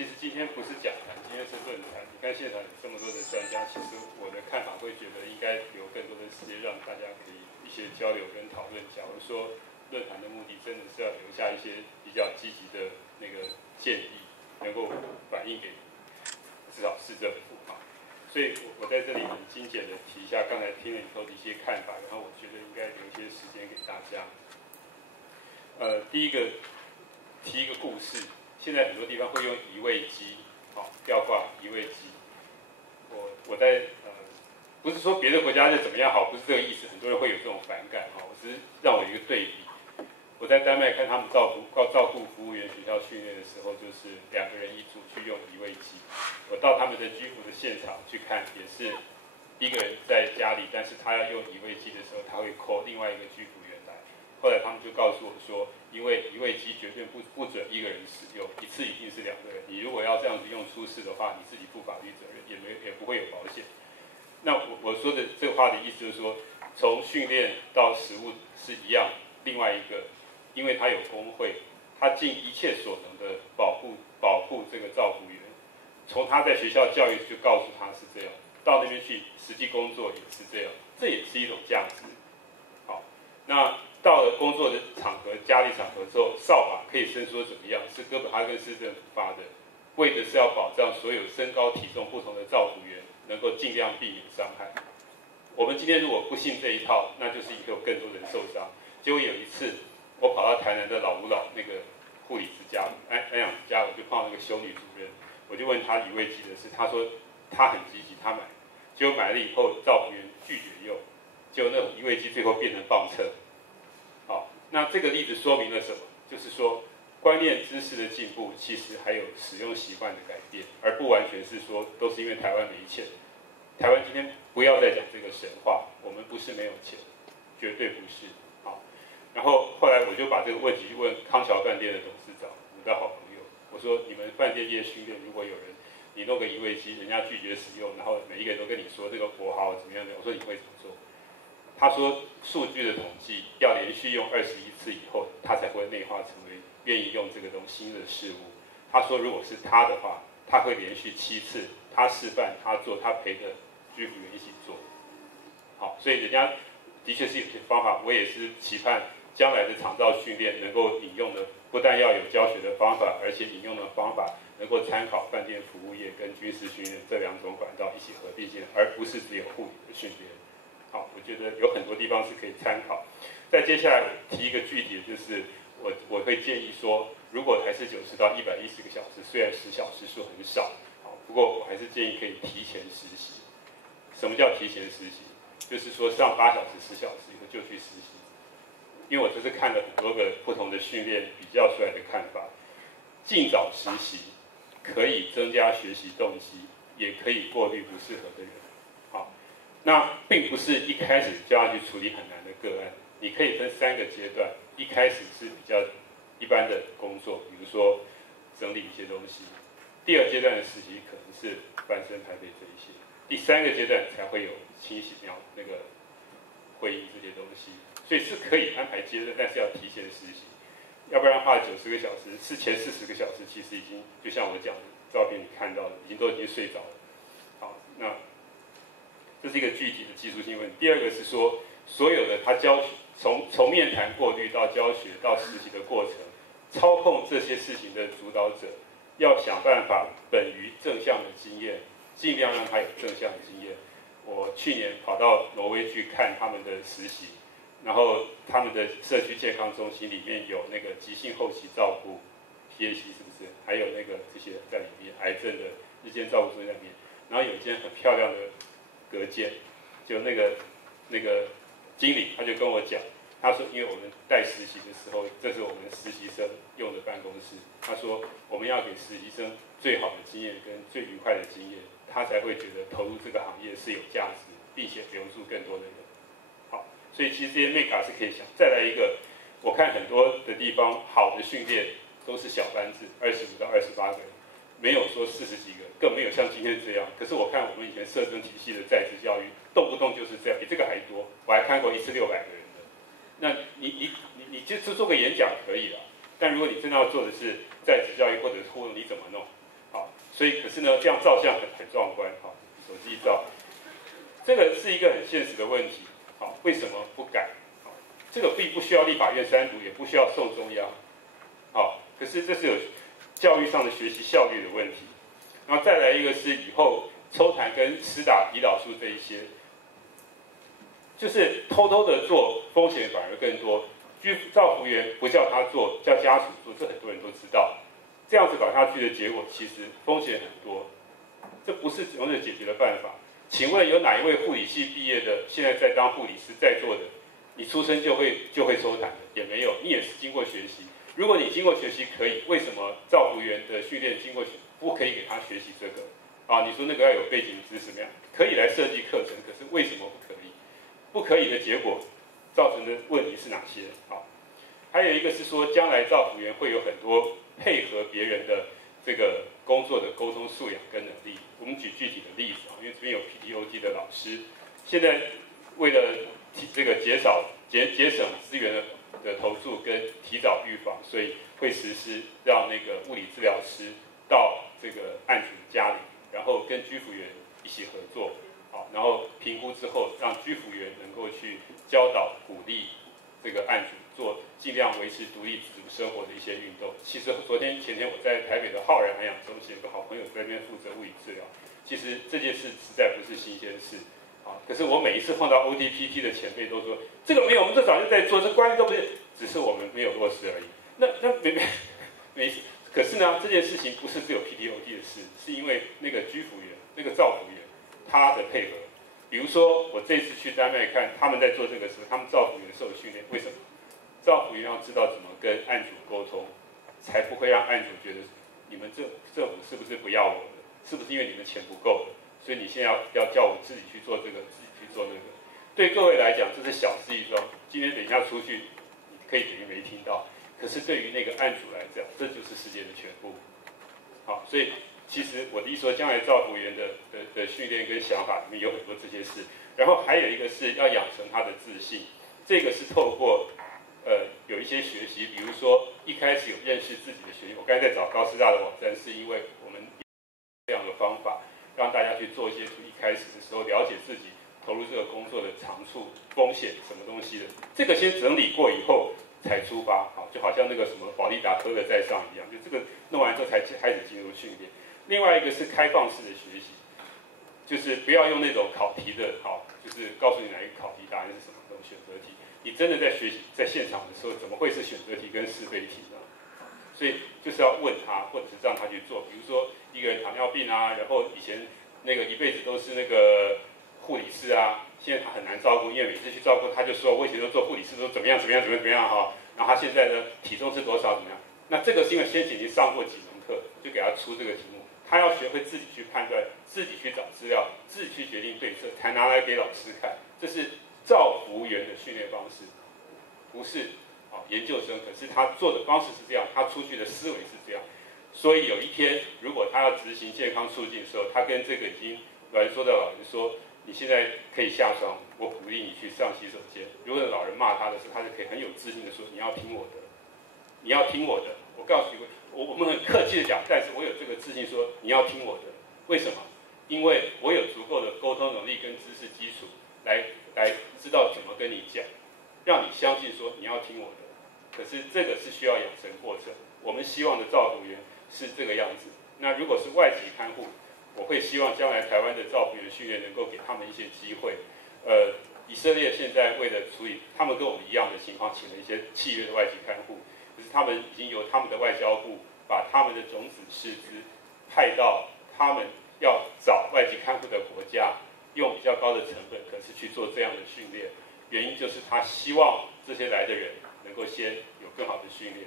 其实今天不是讲坛，今天是论坛。你看现场有这么多的专家，其实我的看法会觉得应该留更多的时间，让大家可以一些交流跟讨论。假如说论坛的目的真的是要留下一些比较积极的那个建议，能够反映给至少市政府啊。所以我在这里很精简的提一下刚才听了以后的一些看法，然后我觉得应该留一些时间给大家。第一个提一个故事，现在很多地方会用移位机，吊挂移位机。我在不是说别的国家就怎么样好，不是这个意思，很多人会有这种反感我只是让我有一个对比。我在丹麦看他们照顾服务员学校训练的时候，就是2个人一组去用移位机。我到他们的居服的现场去看，也是一个人在家里，但是他要用移位机的时候，他会 call 另外一个居服员来。后来他们就告诉我说，因为移位机绝对不准一个人使用，一次一定是2个人。你如果要这样子用出事的话，你自己负法律责任，也不会有保险。那我说的这个话的意思就是说，从训练到实务是一样。另外一个，因为他有工会，他尽一切所能的保护这个照服员。从他在学校教育就告诉他是这样，到那边去实际工作也是这样，这也是一种价值。好，那到了工作的场合、家里场合之后，扫把可以伸缩怎么样？是哥本哈根市政府发的，为的是要保障所有身高体重不同的照服员能够尽量避免伤害。我们今天如果不信这一套，那就是以后有更多人受伤。结果有一次，我跑到台南的老吾老那个护理之家、安养之家，我就碰到那个修女主任，我就问她移位机的事，她说她很积极，她买，结果买了以后，照服员拒绝用，结果那移位机最后变成棒车。好，那这个例子说明了什么？就是说，观念知识的进步，其实还有使用习惯的改变，而不完全是说都是因为台湾没钱。台湾今天不要再讲这个神话，我们不是没有钱，绝对不是。好，然后后来我就把这个问题问康桥饭店的董事长，我的好朋友，我说你们饭店业训练，如果有人你弄个移位机，人家拒绝使用，然后每一个人都跟你说这个国豪怎么样的，我说你会怎么做？他说数据的统计要连续用21次以后，他才会内化成为愿意用这个新的事物。他说如果是他的话，他会连续7次，他示范，他做，他陪着居服员一起做。好，所以人家的确是有些方法，我也是期盼将来的长照训练能够引用的，不但要有教学的方法，而且引用的方法能够参考饭店服务业跟军事训练这2种管道一起合并进来，而不是只有护理的训练。好，我觉得有很多地方是可以参考。再接下来提一个具体的，就是我会建议说，如果还是90到110个小时，虽然10小时数很少，不过我还是建议可以提前实习。什么叫提前实习？就是说上8小时、10小时以后就去实习。因为我这次看了很多个不同的训练比较出来的看法，尽早实习可以增加学习动机，也可以过滤不适合的人。好，那并不是一开始就要去处理很难的个案，你可以分3个阶段。一开始是比较一般的工作，比如说整理一些东西；第2阶段的实习可能是翻身排队这一些；第3个阶段才会有清洗那个会议这些东西。所以是可以安排阶段，但是要提前实习，要不然的话90个小时，前40个小时其实已经就像我讲的照片你看到的，都已经睡着了。好，那这是一个具体的技术性问题。第2个是说，所有的他教学从面谈过滤到教学到实习的过程，操控这些事情的主导者要想办法本于正向的经验，尽量让他有正向的经验。我去年跑到挪威去看他们的实习，然后他们的社区健康中心里面有那个急性后期照顾 PAC 是不是？还有那个这些在里面，癌症的日间照顾中心在里面，然后有一间很漂亮的隔间，就那个经理他就跟我讲，他说因为我们带实习的时候，这是我们实习生用的办公室，他说我们要给实习生最好的经验跟最愉快的经验，他才会觉得投入这个行业是有价值，并且留住更多的人。好，所以其实这些内卡是可以想。再来一个，我看很多的地方好的训练都是小班制，25到28个人，没有说40几个，更没有像今天这样。可是我看我们以前社政体系的在职教育，动不动就是这样，比这个还多。我还看过一次600个人的。那你就做个演讲可以了，但如果你真的要做的是在职教育或者是互动，你怎么弄？好，所以可是呢，这样照相很壮观，好，手机照，这个是一个很现实的问题，好，为什么不改？好，这个并不需要立法院删除，也不需要送中央，好，可是这是有教育上的学习效率的问题。然后再来一个是以后抽痰跟施打胰岛素这一些，就是偷偷的做，风险反而更多。照服员不叫他做，叫家属做，这很多人都知道。这样子搞下去的结果，其实风险很多，这不是永远解决的办法。请问有哪一位护理系毕业的，现在在当护理师在做的，你出生就会抽痰的？也没有，你也是经过学习。如果你经过学习可以，为什么照服员的训练经过不可以给他学习这个？啊，你说那个要有背景知识怎么样？可以来设计课程，可是为什么不可以？不可以的结果造成的问题是哪些？好，还有一个是说，将来照服员会有很多配合别人的这个工作的沟通素养跟能力。我们举具体的例子啊，因为这边有 PTOT 的老师，现在为了这个节省资源的投注跟提早预防，所以会实施让那个物理治疗师到这个案主家里，然后跟居服员一起合作，好，然后评估之后，让居服员能够去教导、鼓励这个案主做尽量维持独立自主生活的一些运动。其实昨天、前天我在台北的浩然安养中心有个好朋友在那边负责物理治疗，其实这件事实在不是新鲜事。可是我每一次碰到 OTPT 的前辈都说这个没有，我们这早就在做，这观念都不是，只是我们没有落实而已。那没，可是呢，这件事情不是只有 PTOT 的事，是因为那个居服员、那个照服员他的配合。比如说我这次去丹麦看他们在做这个时候，他们照服员受训练，为什么？照服员要知道怎么跟案主沟通，才不会让案主觉得你们政府是不是不要我了？是不是因为你们钱不够了？所以你现在要叫我自己去做这个，自己去做那个。对各位来讲，这是小事一桩。今天等一下出去，你可以等于没听到。可是对于那个案主来讲，这就是世界的全部。好，所以其实我的意思说，将来照服员的训练跟想法里面有很多这些事。然后还有一个是要养成他的自信，这个是透过有一些学习，比如说一开始有认识自己的学习。我刚才在找高师大的网站，是因为我们这样的方法。让大家去做一些一开始的时候了解自己投入这个工作的长处、风险什么东西的，这个先整理过以后才出发，好，就好像那个什么保利达喝了再上一样，就这个弄完之后才开始进入训练。另外一个是开放式的学习，就是不要用那种考题的，好，就是告诉你哪一个考题答案是什么这种选择题，你真的在学习在现场的时候，怎么会是选择题跟是非题呢？所以就是要问他，或者是让他去做。比如说一个人糖尿病啊，然后以前那个一辈子都是那个护理师啊，现在他很难照顾，因为每次去照顾他就说，我以前都做护理师都怎么样哈，然后他现在的体重是多少怎么样？那这个是因为先前已经上过几门课，就给他出这个题目，他要学会自己去判断，自己去找资料，自己去决定对策，才拿来给老师看。这是照服员的训练方式，不是研究生，可是他做的方式是这样，他出去的思维是这样。所以有一天，如果他要执行健康促进的时候，他跟这个已经挛缩的老人说：“你现在可以下床，我鼓励你去上洗手间。”如果老人骂他的时候，他就可以很有自信的说：“你要听我的，你要听我的。”我告诉你，我们很客气的讲，但是我有这个自信说你要听我的。为什么？因为我有足够的沟通能力跟知识基础，来知道怎么跟你讲，让你相信说你要听我的。可是这个是需要养成过程。我们希望的照服员是这个样子。那如果是外籍看护，我会希望将来台湾的照服员训练能够给他们一些机会。以色列现在为了处理他们跟我们一样的情况，请了一些契约的外籍看护，可是他们已经由他们的外交部把他们的种子师资派到他们要找外籍看护的国家，用比较高的成本，可是去做这样的训练。原因就是他希望这些来的人能够先有更好的训练。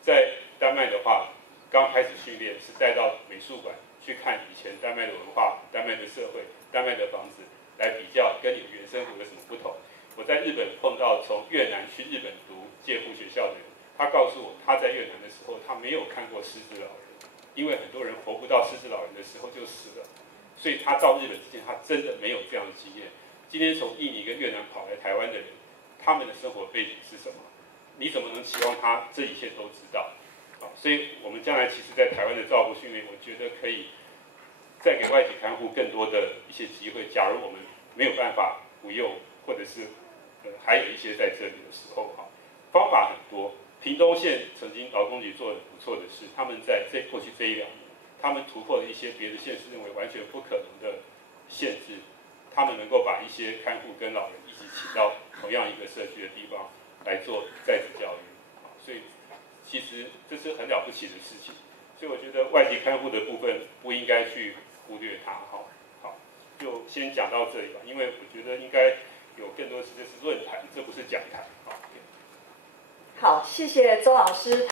在丹麦的话，刚开始训练是带到美术馆去看以前丹麦的文化、丹麦的社会、丹麦的房子，来比较跟你的原生国有什么不同。我在日本碰到从越南去日本读介护学校的人，他告诉我他在越南的时候，他没有看过失智老人，因为很多人活不到失智老人的时候就死了，所以他到日本之前，他真的没有这样的经验。今天从印尼跟越南跑来台湾的人，他们的生活背景是什么？你怎么能期望他这一切都知道？所以我们将来其实在台湾的照护训练，我觉得可以再给外籍看护更多的一些机会。假如我们没有办法不用，或者是还有一些在这里的时候，方法很多。屏东县曾经劳工局做得很不错的事，他们在过去这1-2年，他们突破了一些别的县市认为完全不可能的限制，他们能够把一些看护跟老人一起请到同样一个社区的地方来做在职教育，所以其实这是很了不起的事情。所以我觉得外籍看护的部分不应该去忽略它。好，就先讲到这里吧，因为我觉得应该有更多的时间是论坛，这不是讲坛。好，谢谢周老师。